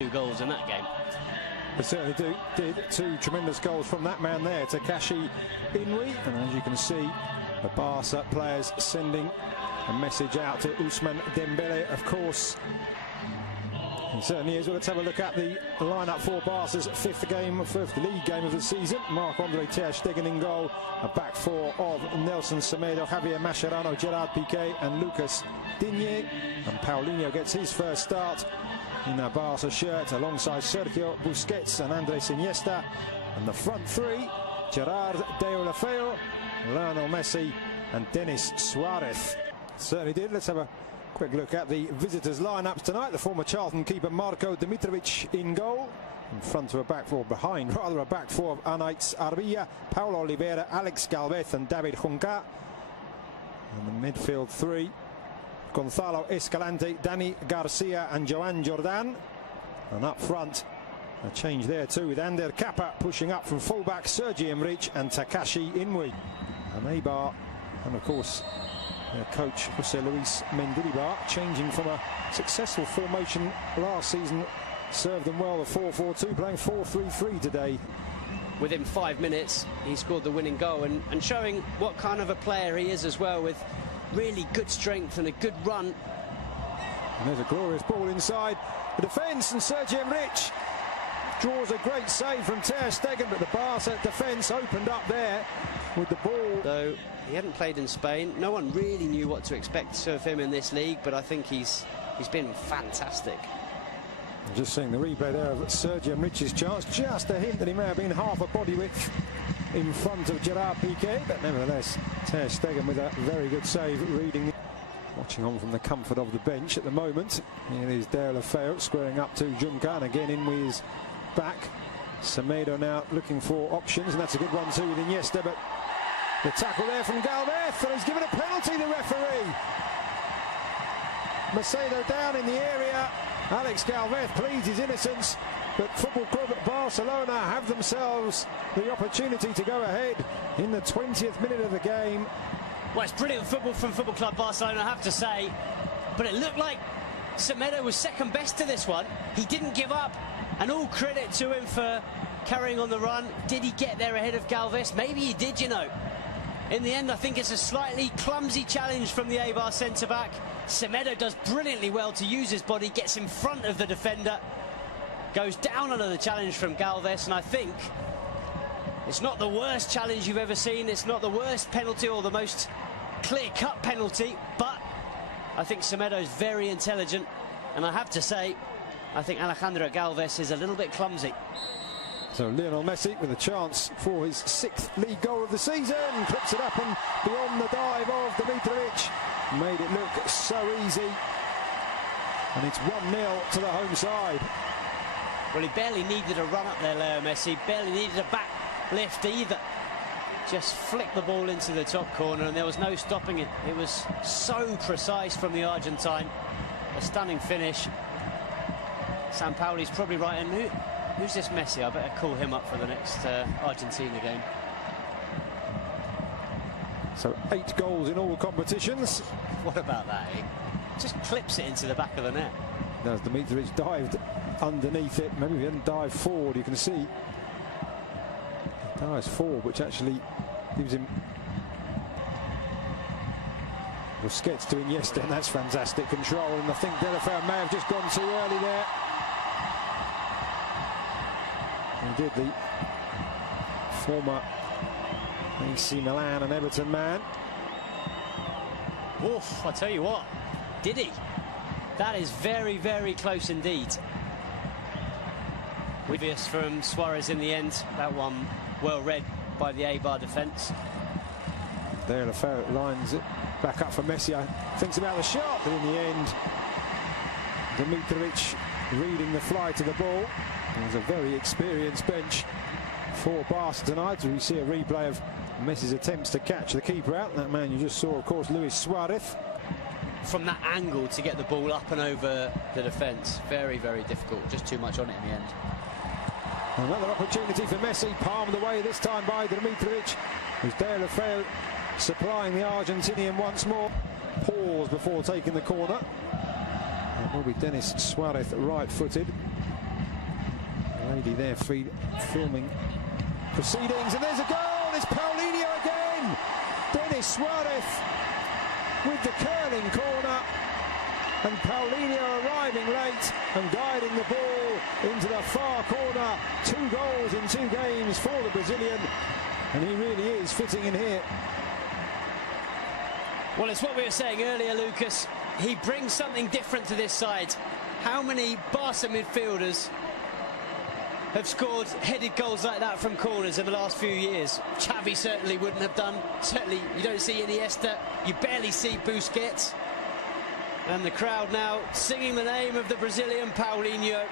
2 goals in that game. They certainly did 2 tremendous goals from that man there, Takashi Inui. And as you can see, the Barca players sending a message out to Ousmane Dembele, of course. He certainly is. Well, let's have a look at the lineup for Barca's fifth league game of the season. Marc-Andre ter Stegen in goal. A back four of Nelson Semedo, Javier Mascherano, Gerard Piqué and Lucas Digne. And Paulinho gets his first start in a Barca shirt alongside Sergio Busquets and Andres Iniesta. And the front three, Gerard Deulofeu, Lionel Messi and Denis Suarez. Certainly did. Let's have a quick look at the visitors' lineups tonight. The former Charlton keeper Marko Dimitrovic in goal. In front of a back four, behind rather, a back four of Anaïs Arbilla, Paulo Oliveira, Alex Galvez and David Junca. And the midfield three, Gonzalo Escalante, Dani Garcia and Joan Jordan. And up front, a change there too, with Ander Kappa pushing up from fullback, Sergi Emrich and Takashi Inui. And Eibar, and of course their coach José Luis Mendilibar, changing from a successful formation last season, served them well, the 4-4-2, playing 4-3-3 today. Within 5 minutes he scored the winning goal and showing what kind of a player he is as well, with really good strength and a good run. And there's a glorious ball inside the defence, and Sergi Emrich draws a great save from ter Stegen, but the Barca defence opened up there with the ball. Though he hadn't played in Spain, no one really knew what to expect of him in this league, but I think he's been fantastic. I'm just seeing the replay there of Sergi Emrich's chance, just a hint that he may have been half a body width in front of Gerard Piqué, but nevertheless ter Stegen with a very good save, reading, watching on from the comfort of the bench at the moment. Here is Deulofeu squaring up to Junca, and again in with his back. Semedo now looking for options, and that's a good one too with Iniesta, but the tackle there from Galvez, and he's given a penalty, the referee. Macedo down in the area. Alex Galvez pleads his innocence, but Football Club Barcelona have themselves the opportunity to go ahead in the 20th minute of the game. Well, it's brilliant football from Football Club Barcelona, I have to say, but it looked like Semedo was second best to this one. He didn't give up, and all credit to him for carrying on the run. Did he get there ahead of Galvez? Maybe he did, you know. In the end, I think it's a slightly clumsy challenge from the Eibar centre-back. Semedo does brilliantly well to use his body, gets in front of the defender, goes down under the challenge from Galvez, and I think it's not the worst challenge you've ever seen. It's not the worst penalty or the most clear-cut penalty, but I think Semedo's very intelligent, and I have to say, I think Alejandro Galvez is a little bit clumsy. So Lionel Messi with a chance for his 6th league goal of the season, clips it up and beyond the dive of Dimitrovic. Made it look so easy, and it's 1-0 to the home side. Well, he barely needed a run up there, Leo Messi, barely needed a back lift either. Just flicked the ball into the top corner and there was no stopping it. It was so precise from the Argentine. A stunning finish. Sampaoli's probably right, and who's this Messi? I better call him up for the next Argentina game. So 8 goals in all competitions. What about that, eh? Just clips it into the back of the net. As Dimitrovic dived underneath it, maybe he didn't dive forward, you can see. He dives forward, which actually gives him Busquets to Iniesta, and that's fantastic control, and I think Deulofeu may have just gone too early there. He did, the former AC Milan and Everton man. Oof, I tell you what, did he? That is very, very close indeed. Obvious from Suarez in the end. That one well read by the Eibar defence. Deulofeu lines it back up for Messi. Thinks about the shot, but in the end, Dimitrovic reading the fly to the ball. There's a very experienced bench for Barca tonight. We see a replay of Messi's attempts to catch the keeper out. That man you just saw, of course, Luis Suarez. From that angle to get the ball up and over the defence, very, very difficult. Just too much on it in the end. Another opportunity for Messi, palmed away this time by Dimitrovic. With Deulofeu supplying the Argentinian once more. Pause before taking the corner. It will be Denis Suarez right-footed. lady there filming proceedings, and there's a goal. It's Paulinho again. Denis Suarez with the curling corner, and Paulinho arriving late and guiding the ball into the far corner. 2 goals in 2 games for the Brazilian, and he really is fitting in here. Well, it's what we were saying earlier, Lucas. He brings something different to this side. How many Barca midfielders have scored headed goals like that from corners in the last few years? Xavi certainly wouldn't have done. Certainly you don't see Iniesta. You barely see Busquets. And the crowd now singing the name of the Brazilian Paulinho.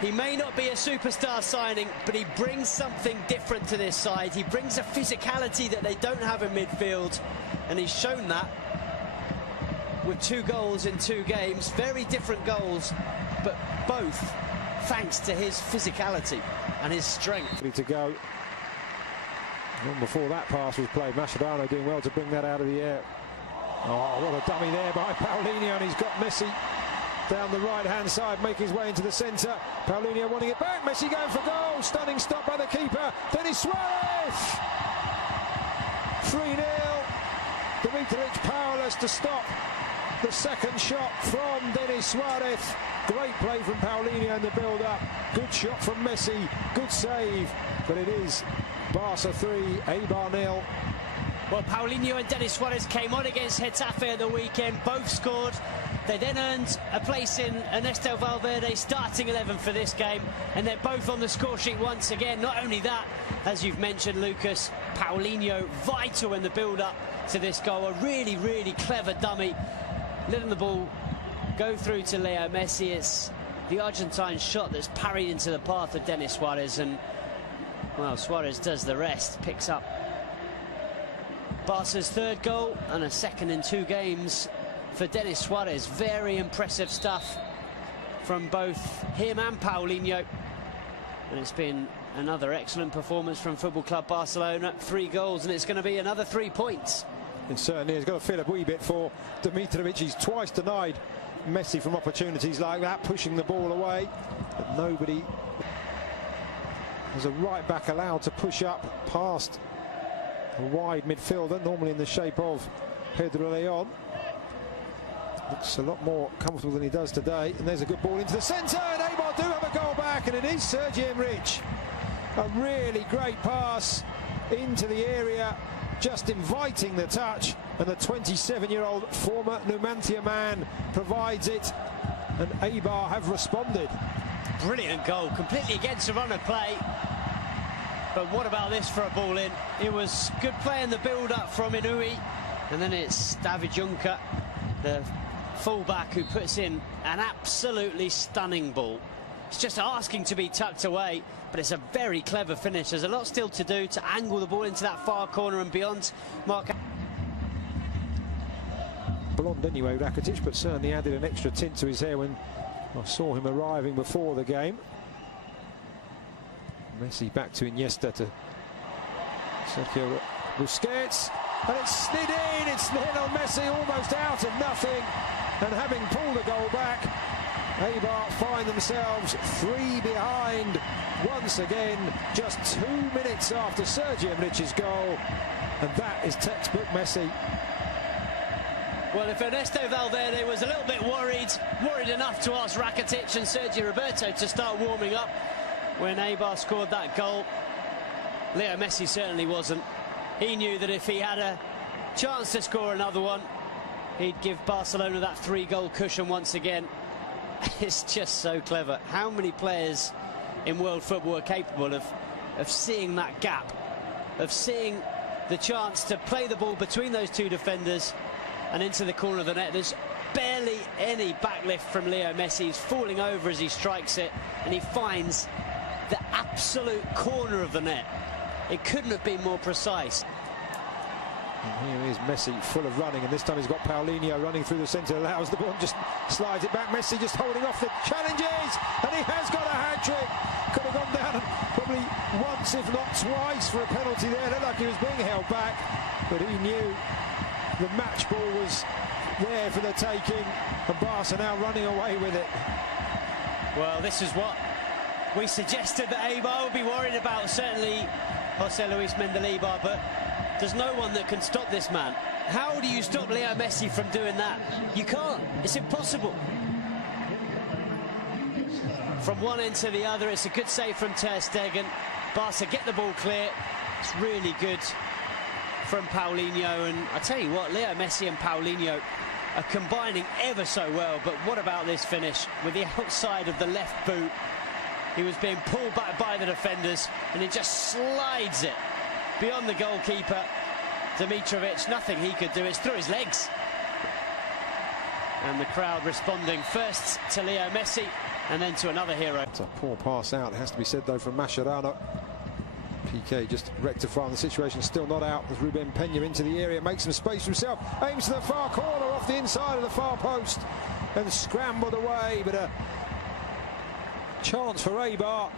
He may not be a superstar signing, but he brings something different to this side. He brings a physicality that they don't have in midfield, and he's shown that with 2 goals in 2 games. Very different goals, but both thanks to his physicality and his strength. Ready to go. Long before that pass was played, Mascherano doing well to bring that out of the air. Oh, what a dummy there by Paulinho, and he's got Messi down the right-hand side, making his way into the centre. Paulinho wanting it back. Messi going for goal. Stunning stop by the keeper. Denis Suarez. 3-0. Dimitric powerless to stop the second shot from Denis Suarez. Great play from Paulinho in the build-up. Good shot from Messi. Good save. But it is Barca 3, Eibar 0. Well, Paulinho and Denis Suarez came on against Getafe at the weekend. Both scored. They then earned a place in Ernesto Valverde's starting 11 for this game, and they're both on the score sheet once again. Not only that, as you've mentioned, Lucas, Paulinho vital in the build-up to this goal. A really, really clever dummy, letting the ball go through to Leo Messi. It's the Argentine shot that's parried into the path of Denis Suarez, and, well, Suarez does the rest, picks up Barca's 3rd goal and a 2nd in 2 games for Denis Suarez. Very impressive stuff from both him and Paulinho. And it's been another excellent performance from Football Club Barcelona. 3 goals, and it's going to be another 3 points. And certainly he's got to feel a wee bit for Dimitrovic. He's twice denied Messi from opportunities like that, pushing the ball away. But nobody. There's a right back allowed to push up past a wide midfielder, normally in the shape of Pedro Leon. Looks a lot more comfortable than he does today. And there's a good ball into the centre, and Eibar do have a goal back, and it is Sergi Enrich. A really great pass into the area, just inviting the touch, and the 27-year-old former Numancia man provides it, and Eibar have responded. Brilliant goal, completely against the run of play. But what about this for a ball in? It was good play in the build-up from Inui, and then it's David Juncker, the full-back, who puts in an absolutely stunning ball. It's just asking to be tucked away, but it's a very clever finish. There's a lot still to do to angle the ball into that far corner and beyond. Mark. Blonde anyway, Rakitic, but certainly added an extra tint to his hair when I saw him arriving before the game. Messi back to Iniesta, to Sergio Busquets, and it's slid in. It's Lionel Messi almost out of nothing, and having pulled the goal back, Eibar find themselves 3 behind once again, just 2 minutes after Sergi Enrich's goal, and that is textbook Messi. Well, if Ernesto Valverde was a little bit worried enough to ask Rakitic and Sergio Roberto to start warming up when Eibar scored that goal, Leo Messi certainly wasn't. He knew that if he had a chance to score another one, he'd give Barcelona that 3-goal cushion once again. It's just so clever. How many players in world football are capable of seeing that gap, of seeing the chance to play the ball between those 2 defenders and into the corner of the net? There's barely any backlift from Leo Messi. He's falling over as he strikes it, and he finds the absolute corner of the net. It couldn't have been more precise. And here is Messi, full of running, and this time he's got Paulinho running through the centre, allows the ball, just slides it back. Messi just holding off the challenges, and he has got a hat-trick. Could have gone down probably once, if not twice, for a penalty there. Looked like he was being held back, but he knew the match ball was there for the taking, and Barca now running away with it. Well, this is what We suggested that Eibar would be worried about certainly Jose Luis Mendilibar, but there's no one that can stop this man. How do you stop Leo Messi from doing that? You can't. It's impossible. From one end to the other, it's a good save from Ter Stegen. Barca get the ball clear. It's really good from Paulinho, and I tell you what, Leo Messi and Paulinho are combining ever so well. But what about this finish with the outside of the left boot? He was being pulled back by the defenders, and he just slides it beyond the goalkeeper, Dimitrovic. Nothing he could do. It's through his legs. And the crowd responding first to Leo Messi and then to another hero. It's a poor pass out, it has to be said though, from Mascherano. Piqué just rectifying the situation, still not out as Ruben Peña into the area, makes some space for himself, aims to the far corner off the inside of the far post and scrambled away, but a chance for Eibar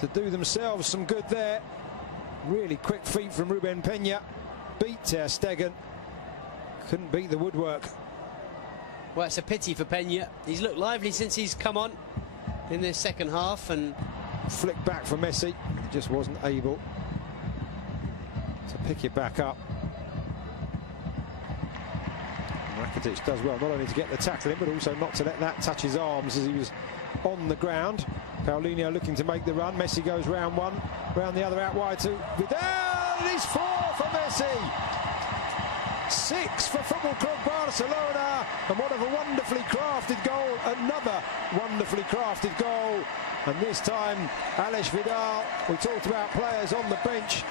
to do themselves some good there. Really quick feet from Ruben Peña, beat Ter Stegen, couldn't beat the woodwork. Well, it's a pity for Peña. He's looked lively since he's come on in this second half, and flick back for Messi, he just wasn't able to pick it back up. Rakitic does well not only to get the tackle in, but also not to let that touch his arms as he was on the ground. Paulinho looking to make the run. Messi goes round one, round the other, out wide to Vidal. It is 4 for Messi. 6 for Football Club Barcelona, and what a wonderfully crafted goal, another wonderfully crafted goal, and this time Alex Vidal. We talked about players on the bench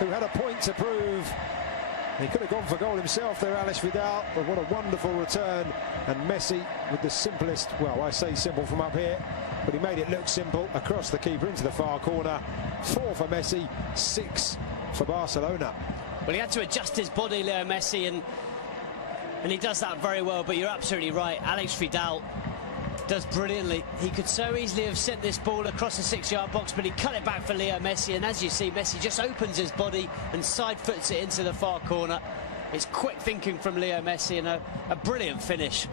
who had a point to prove. He could have gone for goal himself there, Alex Vidal, but what a wonderful return, and Messi with the simplest, well, I say simple from up here, but he made it look simple, across the keeper into the far corner. 4 for Messi, 6 for Barcelona. Well, he had to adjust his body, Leo Messi, and he does that very well. But you're absolutely right, Alex Vidal does brilliantly. He could so easily have sent this ball across the 6-yard box, but he cut it back for Leo Messi, and as you see, Messi just opens his body and side foots it into the far corner. It's quick thinking from Leo Messi, and a brilliant finish,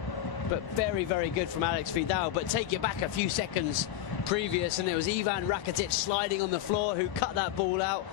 but very, very good from Alex Vidal. But take it back a few seconds previous, and it was Ivan Rakitic sliding on the floor who cut that ball out.